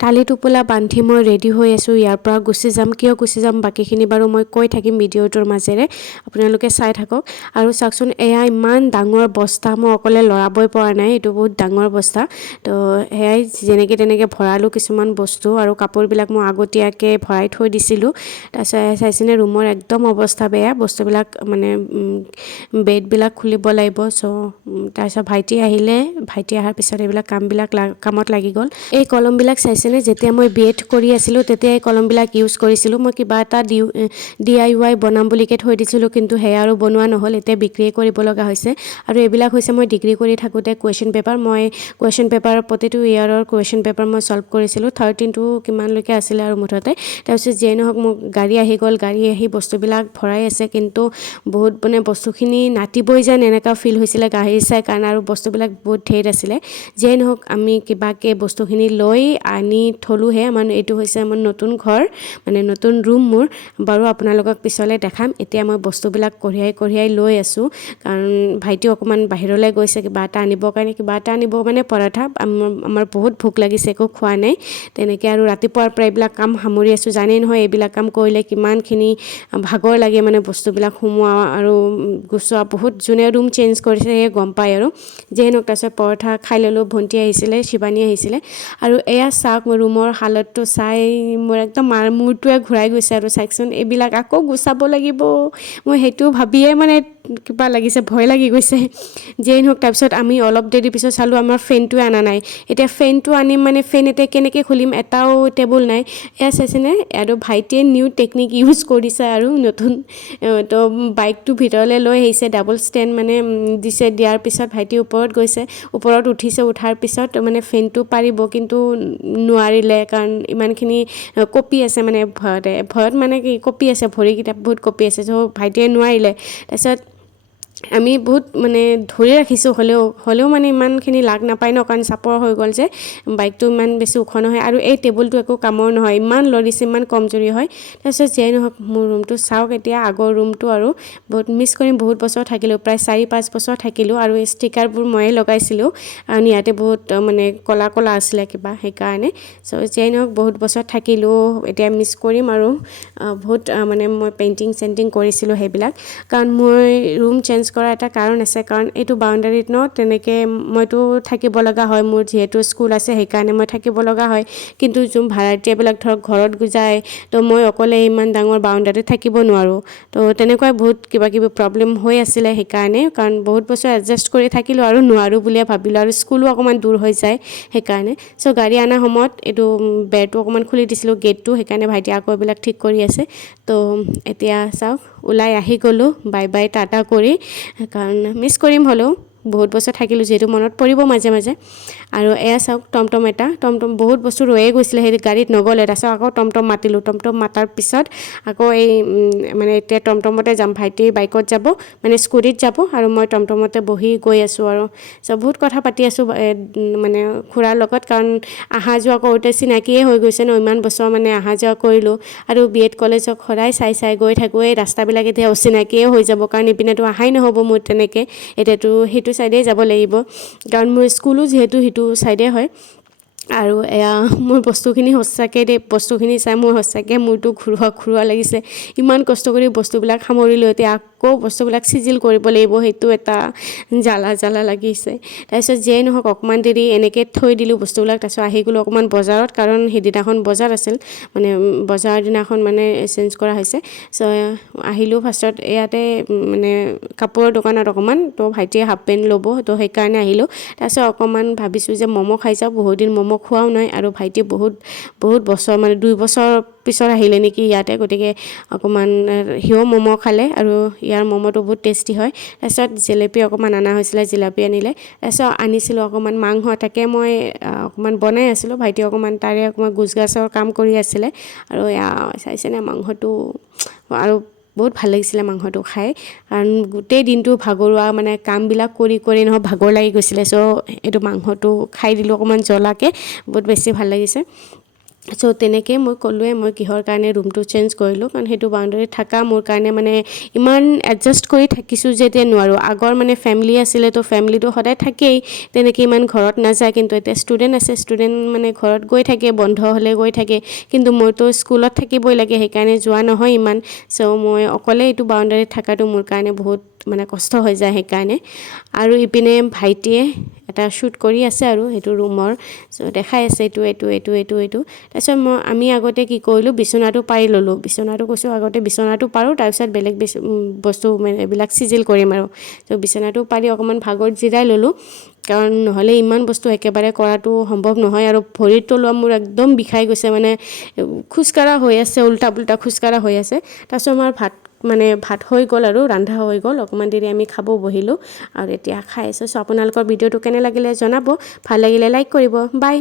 টালি টোপোলা বান্ধি মই ৰেডি হৈ আছোঁ, ইয়াৰ পৰা গুচি যাম। কিয় গুচি যাম বাকীখিনি বাৰু মই কৈ থাকিম ভিডিঅ'টোৰ মাজেৰে, আপোনালোকে চাই থাকক। আৰু চাওকচোন, এয়া ইমান ডাঙৰ বস্তা, মই অকলে লৰাবই পৰা নাই, এইটো বহুত ডাঙৰ বস্তা। তো সেয়াই যেনেকৈ তেনেকৈ ভৰালোঁ কিছুমান বস্তু, আৰু কাপোৰবিলাক মই আগতীয়াকৈ ভৰাই থৈ দিছিলোঁ। তাৰপিছত চাইছেনে, ৰুমৰ একদম অৱস্থা বেয়া, বস্তুবিলাক মানে বেডবিলাক খুলিব লাগিব। তাৰপিছত ভাইটি আহিলে, ভাইটি অহাৰ পিছত এইবিলাক কামত লাগি গ'ল। এই কলমবিলাক চাইছেনে, যেতিয়া মই BEd কৰি আছিলোঁ তেতিয়া এই কলমবিলাক ইউজ কৰিছিলোঁ। মই কিবা এটা DIY বনাম বুলিকৈ থৈ দিছিলোঁ, কিন্তু সেয়া আৰু বনোৱা নহ'ল, এতিয়া বিক্ৰীয়ে কৰিব লগা হৈছে। আৰু এইবিলাক হৈছে মই ডিগ্ৰী কৰি থাকোঁতে কুৱেশ্যন পেপাৰ, মই কুৱেশ্যন পেপাৰৰ প্ৰতিটো ইয়াৰৰ কুৱেশ্যন পেপাৰ মই ছল্ভ কৰিছিলোঁ। 13 to কিমানলৈকে আছিলে আৰু মুঠতে। তাৰপিছত যিয়ে নহওক, মোক গাড়ী আহি গ'ল, গাড়ী আহি বস্তুবিলাক ভৰাই আছে, কিন্তু বহুত মানে বস্তুখিনি নাটিবই যেন এনেকুৱা ফিল হৈছিলে গাড়ী চাই, কাৰণ আৰু বস্তুবিলাক বহুত ঢেৰ আছিলে। যিয়ে নহওক, আমি কিবাকৈ বস্তুখিনি লৈ আনি থলোঁহে। এইটো হৈছে আমাৰ নতুন ঘৰ, মানে নতুন ৰুম মোৰ। বাৰু আপোনালোকক পিছলৈ দেখাম। এতিয়া মই বস্তুবিলাক কঢ়িয়াই লৈ আছোঁ, কাৰণ ভাইটিও অকণমান বাহিৰলৈ গৈছে কিবা এটা আনিবৰ কাৰণে, মানে পৰঠা। আমাৰ বহুত ভোক লাগিছে, একো খোৱা নাই তেনেকৈ। আৰু ৰাতিপুৱাৰ পৰা এইবিলাক কাম সামৰি আছোঁ, জানেই নহয় এইবিলাক কাম কৰিলে কিমানখিনি ভাগৰ লাগে, মানে বস্তুবিলাক সোমোৱা আৰু গুচোৱা। বহুত যোনে ৰুম চেঞ্জ কৰিছে সেয়ে গম পায় আৰু। যিয়ে নহওক, তাৰপিছত পৰঠা খাই ল'লোঁ, ভণ্টি আহিছিলে, শিৱানী আহিছিলে। আৰু এয়া চাওক, ৰুমৰ হালতটো চাই মোৰ একদম মূৰটোৱে ঘূৰাই গৈছে। আৰু চাওকচোন, এইবিলাক আকৌ গুচাব লাগিব, মই সেইটো ভাবিয়ে মানে কিবা লাগিছে, ভয় লাগি গৈছে। যিয়ে নহওক, তাৰপিছত আমি অলপ দেৰি পিছত চালোঁ আমাৰ ফেনটোৱে অনা নাই। এতিয়া ফেনটো আনিম, মানে ফেন এতিয়া কেনেকৈ খুলিম, এটাও টেবুল নাই। এয়া চাইছেনে, আৰু ভাইটিয়ে নিউ টেকনিক ইউজ কৰিছে আৰু নতুন। তো বাইকটো ভিতৰলৈ লৈ আহিছে, ডাবল ষ্টেণ্ড মানে দিছে। দিয়াৰ পিছত ভাইটি ওপৰত গৈছে, ওপৰত উঠিছে। উঠাৰ পিছত মানে ফেনটো পাৰিব, কিন্তু নোৱাৰিলে, কাৰণ ইমানখিনি কঁপি আছে, মানে ভয়ত মানে কি কঁপি আছে, ভৰিকেইটা বহুত কঁপি আছে। ভাইটিয়ে নোৱাৰিলে। তাৰপিছত আমি বহুত মানে ধৰি ৰাখিছোঁ, হ'লেও মানে ইমানখিনি লাগ নাপায় ন, কাৰণ চাপৰ হৈ গ'ল যে, বাইকটো ইমান বেছি ওখ নহয়। আৰু এই টেবুলটো একো কামৰ নহয়, ইমান লৰিছে, ইমান কমজুৰি হয়। তাৰপিছত যিয়ে নহওক, মোৰ ৰুমটো চাওক এতিয়া, আগৰ ৰুমটো আৰু বহুত মিছ কৰিম। বহুত বছৰ থাকিলোঁ, প্ৰায় 4-5 বছৰ থাকিলোঁ। আৰু এই ষ্টিকাৰবোৰ ময়ে লগাইছিলোঁ, কাৰণ ইয়াতে বহুত মানে ক'লা আছিলে কিবা, সেইকাৰণে। যিয়ে নহওক, বহুত বছৰ থাকিলোঁ, এতিয়া মিছ কৰিম। আৰু বহুত মানে মই পেইণ্টিং কৰিছিলোঁ সেইবিলাক, কাৰণ মই ৰুম চেঞ্জ কৰা এটা কাৰণ আছে, কাৰণ এইটো বাউণ্ডাৰীত ন, তেনেকৈ মইতো থাকিব লগা হয়, মোৰ যিহেতু স্কুল আছে সেইকাৰণে মই থাকিব লগা হয়। কিন্তু যোন ভাড়াতীয়াবিলাক ধৰক ঘৰত যায়, তো মই অকলে ইমান ডাঙৰ বাউণ্ডাৰীত থাকিব নোৱাৰোঁ। তো তেনেকুৱাই বহুত কিবাকিবি প্ৰব্লেম হৈ আছিলে সেইকাৰণে, কাৰণ বহুত বছৰ এডজাষ্ট কৰি থাকিলোঁ আৰু নোৱাৰোঁ বুলিয়ে ভাবিলোঁ। আৰু স্কুলো অকণমান দূৰ হৈ যায় সেইকাৰণে। গাড়ী অনাৰ সময়ত এইটো বেৰটো অকণমান খুলি দিছিলোঁ, গেটটো, সেইকাৰণে ভাইটি আকৌ এইবিলাক ঠিক কৰি আছে। তো এতিয়া চাওক, ওলাই আহি গ'লোঁ বাই বাই টাটা কৰি, কাৰণ মিছ কৰিম, হ'লেও বহুত বছৰ থাকিলোঁ যিহেতু মনত পৰিব মাজে মাজে। আৰু এয়া চাওক, টমটম বহুত বস্তু ৰৈয়ে গৈছিলে, সেই গাড়ীত নগ'লে। তাৰপিছত আকৌ টমটম মাতিলোঁ, টমটম মাতাৰ পিছত আকৌ এই মানে এতিয়া টমটমতে যাম, ভাইটি বাইকত যাব, মানে স্কুটিত যাব, আৰু মই টমটমতে বহি গৈ আছোঁ। আৰু বহুত কথা পাতি আছোঁ মানে খুৰাৰ লগত, কাৰণ অহা যোৱা কৰোঁতে চিনাকিয়ে হৈ গৈছে ন, ইমান বছৰ মানে অহা যোৱা কৰিলোঁ। আৰু BEd কলেজক সদায় চাই গৈ থাকোঁ, এই ৰাস্তাবিলাক এতিয়া অচিনাকিয়ে হৈ যাব, কাৰণ ইপিনেতো অহাই নহ'ব মোৰ তেনেকৈ। এতিয়াতো সেইটো ছাইডেই যাব লাগিব, কাৰণ মোৰ স্কুলো যিহেতু সেইটো ছাইডে হয়। আৰু এয়া মোৰ বস্তুখিনি সঁচাকৈ দেই, বস্তুখিনি চাই মোৰ সঁচাকৈ মূৰটো ঘূৰোৱা লাগিছে। ইমান কষ্ট কৰি বস্তুবিলাক সামৰিলোঁ, এতিয়া আকৌ বস্তুবিলাক চিজিল কৰিব লাগিব, সেইটো এটা জ্বালা লাগিছে। তাৰপিছত যিয়ে নহওক, অকণমান দেৰি এনেকৈ থৈ দিলোঁ বস্তুবিলাক। তাৰপিছত আহি গ'লোঁ অকণমান বজাৰত, কাৰণ সেইদিনাখন বজাৰ আছিল, মানে বজাৰৰ দিনাখন মানে চেঞ্জ কৰা হৈছে। আহিলোঁ ফাৰ্ষ্টত ইয়াতে মানে কাপোৰৰ দোকানত অকণমান, তো ভাইটিয়ে হাফ পেণ্ট ল'ব, তো সেইকাৰণে আহিলোঁ। তাৰপিছত অকণমান ভাবিছোঁ যে ম'ম' খাই যাওঁ, বহুত দিন ম'ম' খোৱাও নাই। আৰু ভাইটি বহুত বছৰ, মানে 2 বছৰ পিছত আহিলে নেকি ইয়াতে, গতিকে অকণমান সিও ম'ম' খালে, আৰু ইয়াৰ ম'ম'টো বহুত টেষ্টি হয়। তাৰপিছত জেলেপি অকণমান অনা হৈছিলে, জেলেপি আনিলে। তাৰপিছত আনিছিলোঁ অকণমান মাংস, তাকে মই অকণমান বনাই আছিলোঁ, ভাইটি অকণমান তাৰে অকণমান গোছগাছৰ কাম কৰি আছিলে। আৰু এয়া চাইছেনে মাংসটো, আৰু বহুত ভাল লাগিছিলে মাংসটো খাই, কাৰণ গোটেই দিনটো ভাগৰুৱা, মানে কামবিলাক কৰি নহয় ভাগৰ লাগি গৈছিলে। এইটো মাংসটো খাই দিলোঁ অকণমান জ্বলাকৈ, বহুত বেছি ভাল লাগিছে। চ' তেনেকৈ মই ক'লোৱে মই কিহৰ কাৰণে ৰুমটো চেঞ্জ কৰিলোঁ কাৰণ সেইটো বাউণ্ডেৰীত থকা মোৰ কাৰণে মানে ইমান এডজাষ্ট কৰি থাকিছোঁ যে এতিয়া নোৱাৰোঁ আগৰ মানে ফেমিলি আছিলে তো ফেমিলিটো সদায় থাকেই তেনেকৈ ইমান ঘৰত নাযায় কিন্তু এতিয়া ষ্টুডেণ্ট আছে ষ্টুডেণ্ট মানে ঘৰত গৈ থাকে বন্ধ হ'লে গৈ থাকে কিন্তু মইতো স্কুলত থাকিবই লাগে সেইকাৰণে যোৱা নহয় ইমান চ' মই অকলে এইটো বাউণ্ডেৰীত থকাটো মোৰ কাৰণে বহুত মানে কষ্ট হৈ যায় সেইকাৰণে আৰু ইপিনে ভাইটিয়ে এটা শ্বুট কৰি আছে আৰু সেইটো ৰুমৰ চ' দেখাই আছে এইটো তাৰপিছত আমি আগতে কি কৰিলোঁ বিচনাটো পাৰি ল'লোঁ বিচনাটো কৈছোঁ আগতে বিচনাটো পাৰোঁ তাৰপিছত বেলেগ বস্তু মানে এইবিলাক চিজিল কৰিম আৰু ত' বিচনাটো পাৰি অকণমান ভাগত জিৰাই ল'লোঁ কাৰণ নহ'লে ইমান বস্তু একেবাৰে কৰাটো সম্ভৱ নহয় আৰু ভৰিৰ তলুৱা মোৰ একদম বিষাই গৈছে মানে খোজকাঢ়া হৈ আছে উল্টা পুল্টা খোজকাঢ়া হৈ আছে তাৰপিছত আমাৰ ভাত হৈ গ'ল আৰু ৰন্ধা হৈ গ'ল অকণমান দেৰি আমি খাব বহিলোঁ আৰু এতিয়া খাই আছোঁ চ' আপোনালোকৰ ভিডিঅ'টো কেনে লাগিলে জনাব ভাল লাগিলে লাইক কৰিব বাই